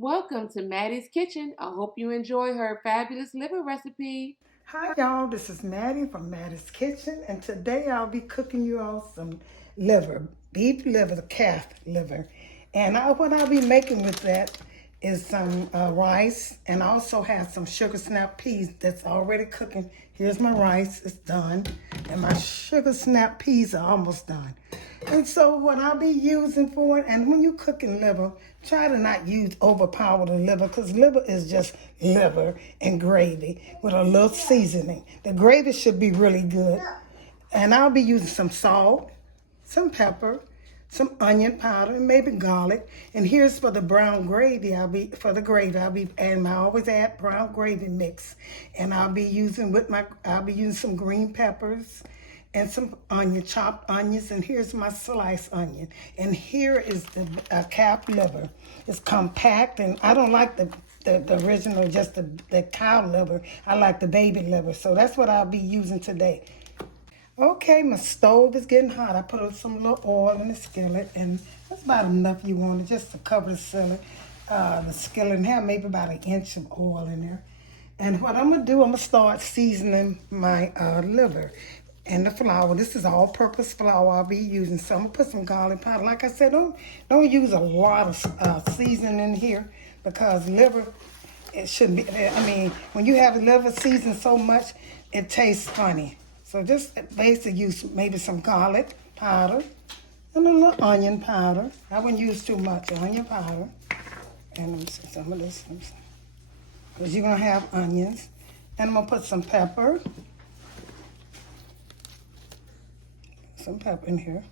Welcome to Mattie's Kitchen. I hope you enjoy her fabulous liver recipe. Hi y'all, this is Mattie from Mattie's Kitchen, and today I'll be cooking you all some liver, beef liver, calf liver. And what I'll be making with that is some rice, and I also have some sugar snap peas that's already cooking. Here's my rice, it's done, and my sugar snap peas are almost done. And so what I'll be using for it, and when you cooking liver, try to not use overpower the liver, because liver is just liver and gravy with a little seasoning. The gravy should be really good. And I'll be using some salt, some pepper, some onion powder, and maybe garlic. And here's for the brown gravy. I'll be adding, I always add brown gravy mix. And I'll be using some green peppers and some chopped onions, and here's my sliced onion. And here is the calf liver. It's compact, and I don't like the original, just the cow liver. I like the baby liver, so that's what I'll be using today. Okay, my stove is getting hot. I put some little oil in the skillet, and that's about enough you want just to cover the skillet, and have maybe about an inch of oil in there. And what I'm gonna do, I'm gonna start seasoning my liver and the flour. This is all-purpose flour I'll be using. So I'm gonna put some garlic powder. Like I said, don't use a lot of seasoning in here, because liver, it shouldn't be. I mean, when you have liver seasoned so much, it tastes funny. So just basically use maybe some garlic powder and a little onion powder. I wouldn't use too much onion powder. And some of this, because you're gonna have onions. And I'm gonna put some pepper. Some pepper in here.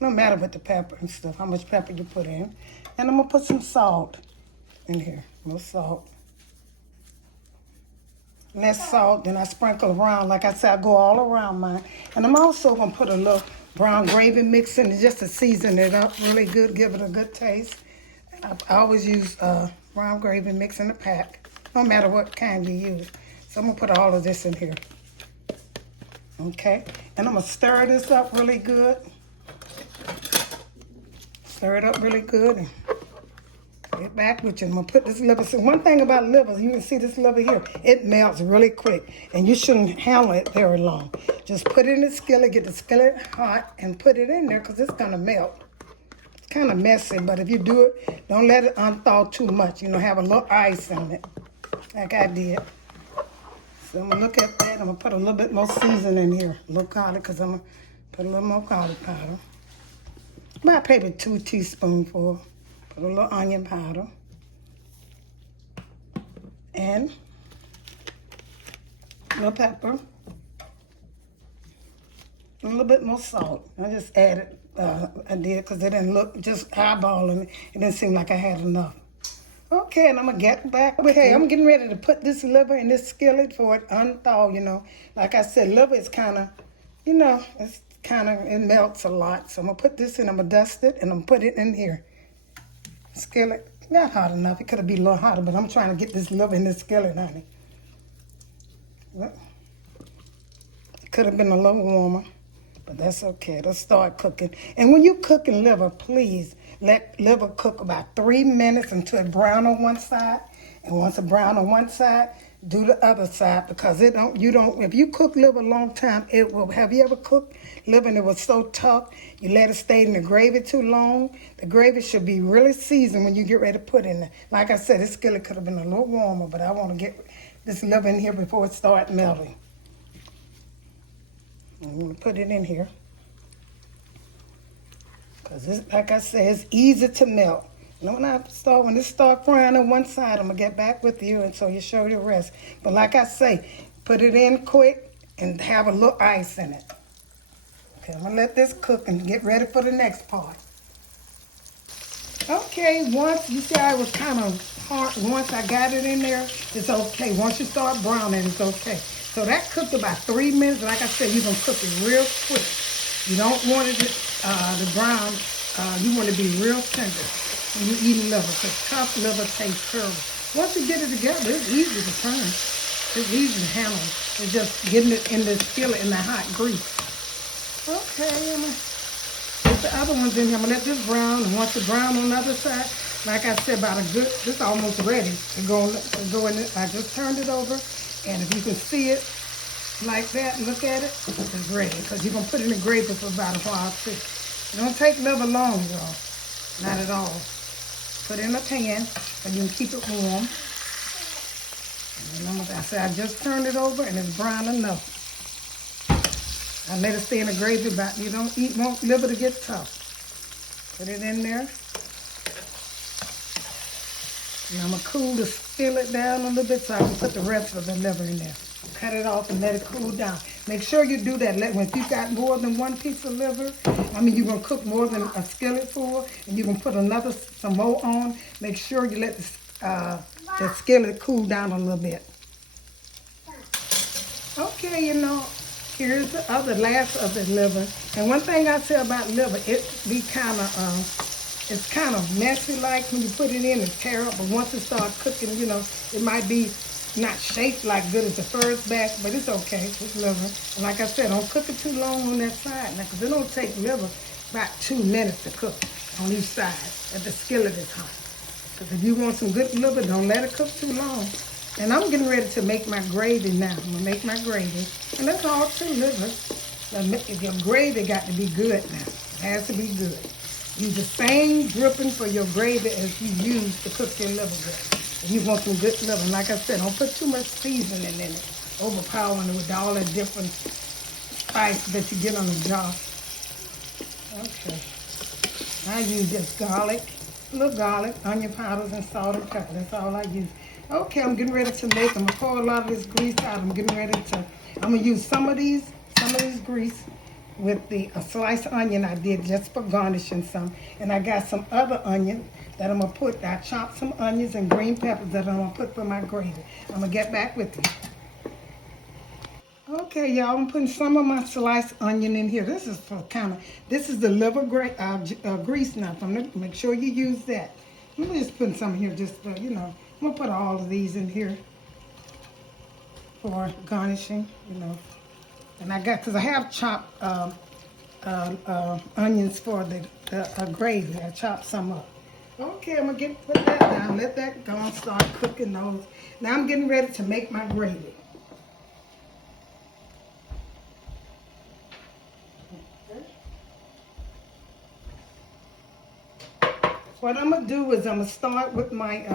No matter with the pepper and stuff, how much pepper you put in. And I'm gonna put some salt in here. A little salt. Less salt, then I sprinkle around. Like I said, I go all around mine. And I'm also gonna put a little brown gravy mix in it just to season it up really good, give it a good taste. I always use brown gravy mix in a pack, no matter what kind you use. So I'm gonna put all of this in here. Okay, and I'm gonna stir this up really good. Stir it up really good and get back with you. I'm gonna put this liver. So one thing about liver, you can see this liver here, it melts really quick, and you shouldn't handle it very long. Just put it in the skillet, get the skillet hot, and put it in there, because it's gonna melt. It's kind of messy, but if you do it, don't let it unthaw too much. Have a little ice on it, like I did. So I'm gonna look at that. I'm gonna put a little bit more seasoning in here, a little garlic, because I'm gonna put a little more garlic powder. About maybe 2 teaspoonfuls. Put a little onion powder. And a little pepper. A little bit more salt. I just added, I did, because it didn't look, just eyeballing it. It didn't seem like I had enough. Okay, and I'm gonna get back. Okay, I'm getting ready to put this liver in this skillet for it unthaw, Like I said, liver is kind of, it melts a lot. So I'm gonna put this in, I'm gonna dust it, and I'm gonna put it in here. Skillet, not hot enough. It could have been a little hotter, but I'm trying to get this liver in this skillet, honey. Well, it could have been a little warmer, but that's okay. Let's start cooking. And when you're cooking liver, please let liver cook about 3 minutes until it brown on one side. And once it brown on one side, do the other side, because if you cook liver a long time, it will. Have you ever cooked liver and it was so tough, you let it stay in the gravy too long? The gravy should be really seasoned when you get ready to put it in there. Like I said, this skillet could have been a little warmer, but I want to get this liver in here before it starts melting. I'm going to put it in here, because like I said, it's easy to melt. And when this start frying on one side, I'm going to get back with you, and so you show the rest. But like I say, put it in quick and have a little ice in it. Okay, I'm going to let this cook and get ready for the next part. Okay, once you see I was kind of hard, once I got it in there, it's okay. Once you start browning, it's okay. So that cooked about 3 minutes. Like I said, you're going to cook it real quick. You don't want it to brown. You want to be real tender when you're eating liver, because tough liver tastes terrible. Once you get it together, it's easy to turn. It's easy to handle. It's just getting it in the skillet in the hot grease. Okay, I'm going to put the other ones in here. I'm going to let this brown. And once it brown on the other side, Like I said, about a good, this is almost ready to go in it. I just turned it over, and if you can see it like that, look at it, it's ready. Because you're going to put it in the gravy for about a while too. It don't take liver long, y'all. Not at all. Put it in a pan, and you can keep it warm. And like I said, I just turned it over, and it's brown enough. I let it stay in the gravy, but you don't want liver to get tough. Put it in there. And I'm going to cool the skillet down a little bit so I can put the rest of the liver in there. Cut it off and let it cool down. Make sure you do that. If you've got more than one piece of liver, you're going to cook more than a skillet full, and you're going to put some more on. Make sure you let the skillet cool down a little bit. Okay, here's the last of the liver. And one thing I say about liver, it's kind of messy like when you put it in, it's terrible. But once it starts cooking, it might be not shaped like good as the first batch, but it's okay. It's liver. And like I said, don't cook it too long on that side. Now, because it don't take liver about 2 minutes to cook on each side if the skillet is hot. Because if you want some good liver, don't let it cook too long. And I'm getting ready to make my gravy now. I'm going to make my gravy. And that's all 2 livers. Now, your gravy got to be good now. It has to be good. Use the same dripping for your gravy as you use to cook your liver with. If you want some good liver, like I said, don't put too much seasoning in it, overpowering it with all the different spices that you get on the jar. Okay. I use just garlic, a little garlic, onion powders, and salt and pepper. That's all I use. Okay, I'm getting ready to make them. I'm going to pour a lot of this grease out. I'm going to use some of these grease with the sliced onion I did just for garnishing some. And I got some other onion that I'm going to put. I chopped some onions and green peppers that I'm going to put for my gravy. I'm going to get back with you. Okay, y'all, I'm putting some of my sliced onion in here. This is the liver grease now. I'm going to make sure you use that. I'm just putting some in here just, I'm going to put all of these in here for garnishing, And because I have chopped onions for the gravy. I chopped some up. Okay, I'm going to put that down. Let that go and start cooking those. Now I'm getting ready to make my gravy. What I'm going to do is I'm going to start with my,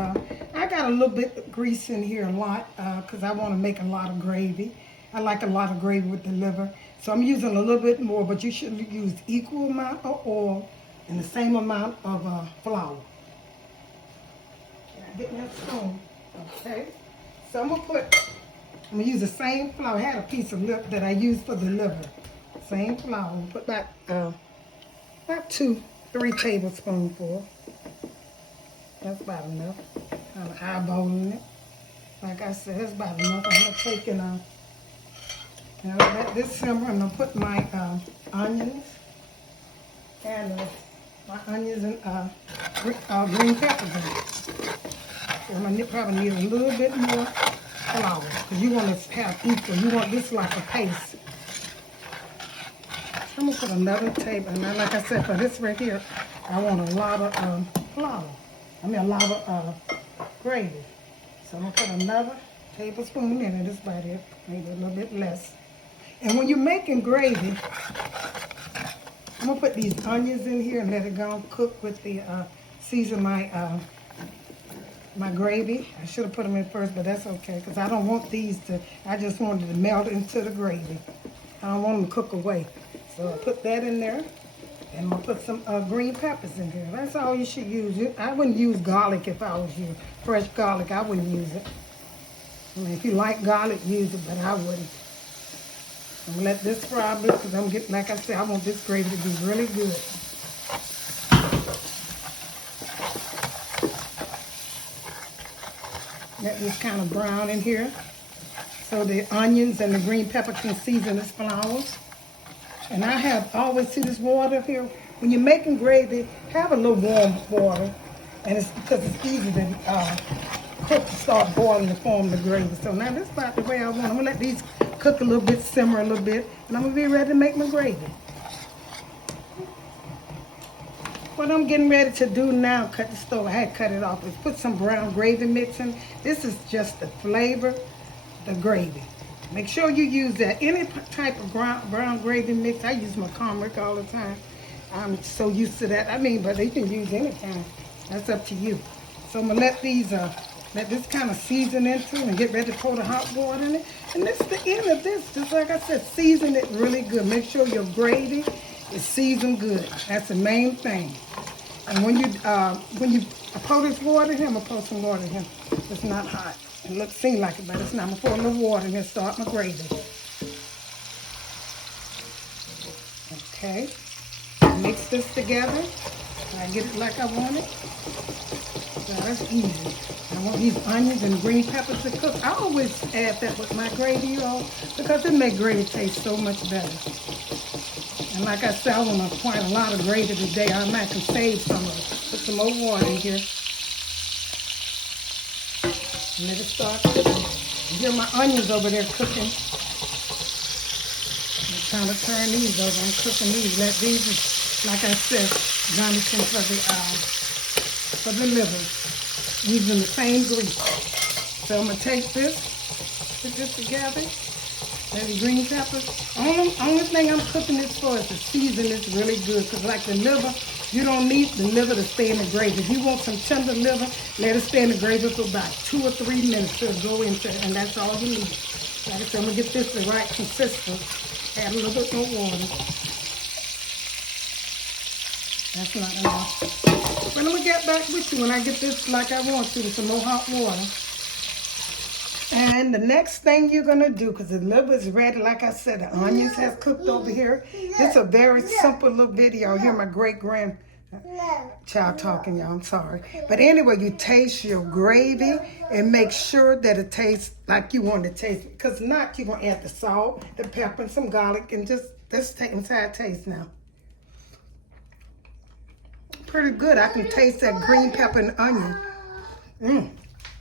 I got a little bit of grease in here, a lot, because I want to make a lot of gravy. I like a lot of gravy with the liver. So I'm using a little bit more, but you should use equal amount of oil and the same amount of flour. Get that spoon, okay? So I'm going to use the same flour. I had a piece of lip that I used for the liver. Same flour. I'm going to put about 3 tablespoonfuls. That's about enough. I'm eyeballing it. Like I said, that's about enough. I'm going to take it on. Now let this simmer. I'm going to put my onions and green peppers in it. So I'm going to probably need a little bit more flour because you want to have equal. You want this like a paste. So I'm going to put another table. And like I said, for this right here, I want a lot of flour. A lot of gravy. So I'm going to put another tablespoon in it. This about it. Maybe a little bit less. And when you're making gravy, I'm going to put these onions in here and let it go and cook with the, season my gravy. I should have put them in first, but that's okay, because I don't want these I just wanted to melt into the gravy. I don't want them to cook away. So I put that in there, and I'm going to put some green peppers in here. That's all you should use. I wouldn't use garlic if I was you. Fresh garlic, I wouldn't use it. If you like garlic, use it, but I wouldn't. I'm going to let this fry a bit because I'm getting, like I said, I want this gravy to be really good. Let this kind of brown in here so the onions and the green pepper can season this flour. And I have always see this water here. When you're making gravy, have a little warm water. And it's because it's easy to cook to start boiling to form the gravy. So now this is about the way I want. I'm going to let these cook a little bit, simmer a little bit, and I'm going to be ready to make my gravy. What I'm getting ready to do now, cut the stove, I had cut it off, is put some brown gravy mix in. This is just the flavor, the gravy. Make sure you use that. Any type of brown gravy mix. I use McCormick all the time. I'm so used to that. I mean, but you can use any kind. That's up to you. So I'm gonna let this kind of season into and get ready to pour the hot water in it. And this is the end of this. Just like I said, season it really good. Make sure your gravy is seasoned good. That's the main thing. And when you pour this water in here, I'm gonna pour some water in here. It's not hot. It seems like it, but it's not. I'm gonna pour a little water in here, start my gravy. Okay. Mix this together. I get it like I want it. So that's easy. I want these onions and green peppers to cook. I always add that with my gravy, y'all, because it makes gravy taste so much better. And like I said, I want to quite a lot of gravy today. I might can save some of it. Put some more water in here. And let it start cooking. You hear my onions over there cooking. I'm trying to turn these over. I'm cooking these. Let these, like I said, garnishing for the liver. Using the same grease. So I'm going to take this, put this together. And green peppers. Only thing I'm cooking this for is to season this really good. Because like the liver, you don't need the liver to stay in the gravy. If you want some tender liver, let it stay in the gravy for about 2 or 3 minutes to go into it. And that's all you need. Like I said, I'm going to get this the right consistency. Add a little bit more water. That's not enough. But I'm going to get back with you when I get this like I want to with some more hot water. And the next thing you're going to do, because the liver is ready, like I said, the onions have cooked over here. It's a very simple little video. Hear my great-grandchild talking, y'all. I'm sorry. But anyway, you taste your gravy and make sure that it tastes like you want it to taste. Because not, you're going to add the salt, the pepper, and some garlic, and just take them how it tastes now. Pretty good. I can taste that green pepper and onion.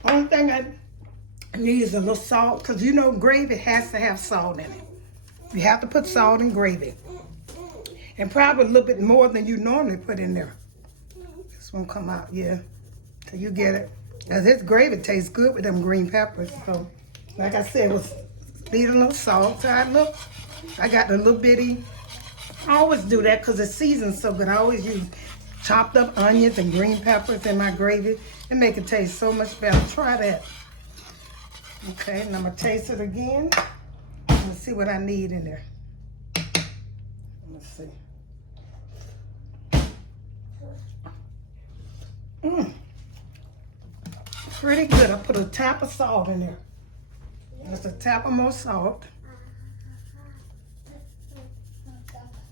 Only thing I need is a little salt, because you know gravy has to have salt in it. You have to put salt in gravy. And probably a little bit more than you normally put in there. This won't come out, yeah. So you get it. Because this gravy tastes good with them green peppers. So, like I said, need a little salt. So I got the little bitty. I always do that because the season's so good. I always use chopped up onions and green peppers in my gravy. It make it taste so much better. Try that. Okay, and I'm going to taste it again. Let's see what I need in there. Let's see. Pretty good. I put a tap of salt in there. Just a tap of more salt.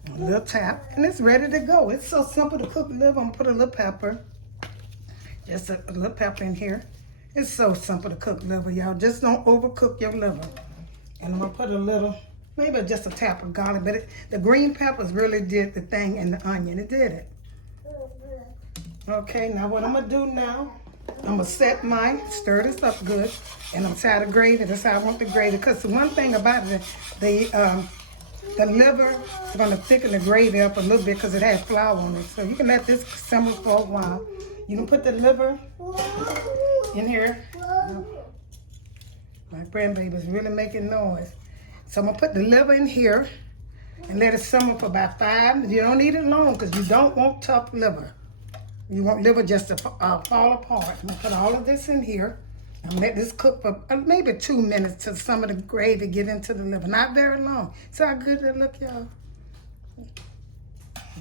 A little tap. And it's ready to go. It's so simple to cook liver. I'm going to put a little pepper. Just a little pepper in here. It's so simple to cook liver, y'all. Just don't overcook your liver. And I'm going to put a little, maybe just a tap of garlic. But the green peppers really did the thing in the onion. It did it. Okay, now what I'm going to do now, I'm going to set mine, stir this up good. And I'm tired of gravy. That's how I want the gravy. Because the one thing about it, the liver is going to thicken the gravy up a little bit because it has flour on it. So you can let this simmer for a while. You can put the liver in here. My grandbaby's really making noise. So I'm going to put the liver in here and let it simmer for about 5 minutes. You don't need it long because you don't want tough liver. You want liver just to fall apart. I'm going to put all of this in here and let this cook for maybe 2 minutes till some of the gravy get into the liver. Not very long. See how good it look, y'all?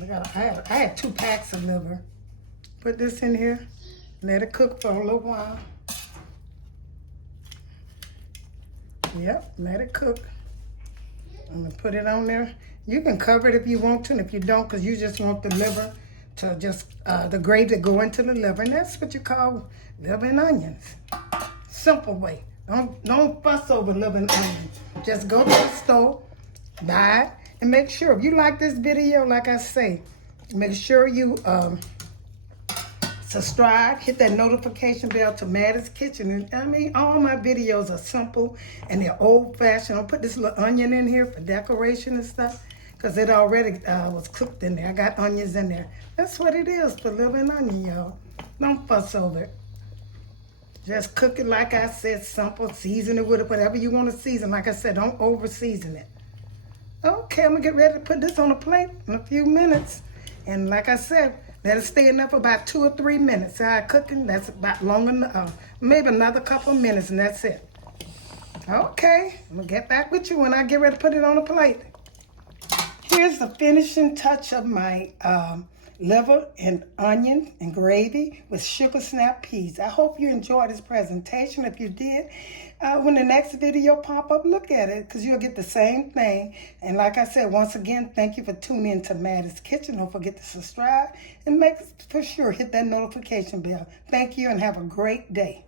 I had 2 packs of liver. Put this in here. Let it cook for a little while. Yep, let it cook. I'm gonna put it on there. You can cover it if you want to, and if you don't, because you just want the liver to just, the gravy to go into the liver, and that's what you call liver and onions. Simple way. Don't fuss over liver and onions. Just go to the store, buy it, and make sure, if you like this video, like I say, make sure you subscribe, hit that notification bell to Mattie's Kitchen. And I mean, all my videos are simple and they're old-fashioned. I'll put this little onion in here for decoration and stuff. because it already was cooked in there. I got onions in there. That's what it is, for liver and onion, y'all. Don't fuss over it. Just cook it like I said, simple. Season it with whatever you want to season. Like I said, don't over season it. Okay, I'm gonna get ready to put this on a plate in a few minutes. And like I said, let it stay in there for about 2 or 3 minutes. Cooking, that's about long enough. Maybe another couple of minutes and that's it. Okay, I'm gonna get back with you when I get ready to put it on a plate. Here's the finishing touch of my liver and onion and gravy with sugar snap peas. I hope you enjoyed this presentation. If you did, when the next video pop up, look at it because you'll get the same thing. And like I said, once again, thank you for tuning in to Mattie's Kitchen. Don't forget to subscribe and make for sure hit that notification bell. Thank you and have a great day.